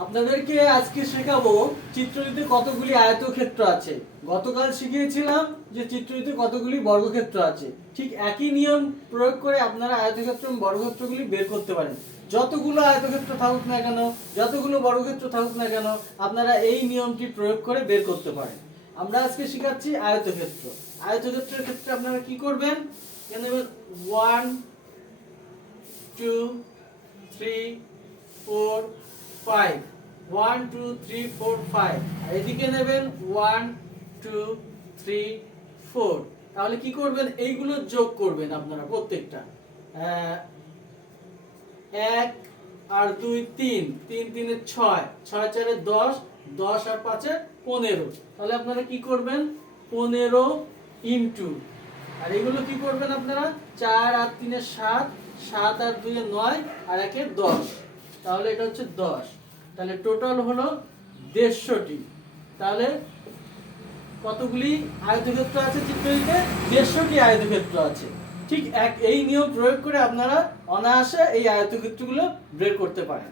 আপনাদেরকে আজকে শেখাবো চিত্রটিতে কতগুলি আয়তক্ষেত্র আছে। গতকাল শিখিয়েছিলাম যে চিত্রটিতে কতগুলি বর্গক্ষেত্র আছে। ঠিক একই নিয়ম প্রয়োগ করে আপনারা আয়তক্ষেত্র এবং বর্গক্ষেত্রগুলি বের করতে পারেন। যতগুলো আয়তক্ষেত্র থাকুক না কেন, যতগুলো বর্গক্ষেত্র থাকুক না কেন, আপনারা এই নিয়মটি প্রয়োগ করে বের করতে পারেন। আমরা আজকে শেখাচ্ছি আয়তক্ষেত্র। আয়তক্ষেত্রের ক্ষেত্রে আপনারা কি করবেন? এখানে one two five one two three four five এদিকে নেবেন ওয়ান টু থ্রি ফোর তাহলে কি করবেন? এইগুলো যোগ করবেন আপনারা প্রত্যেকটা। এক আর দুই, তিন। তিন, তিনে ছয়। ছয়, চারে দশ। দশ আর পাঁচে পনেরো। তাহলে আপনারা কি করবেন? পনেরো ইন্টু আর এগুলো কি করবেন আপনারা? চার আর তিনে সাত। সাত আর দুয়ে নয়। আর একে দশ। তাহলে এটা হচ্ছে দশ। তাহলে টোটাল হলো দেড়শোটি। তাহলে কতগুলি আয়তক্ষেত্র আছে চিত্রটিতে? দেড়শোটি আয়তক্ষেত্র আছে। ঠিক এক, এই নিয়ম প্রয়োগ করে আপনারা অনায়াসে এই আয়তক্ষেত্রগুলো বের করতে পারেন।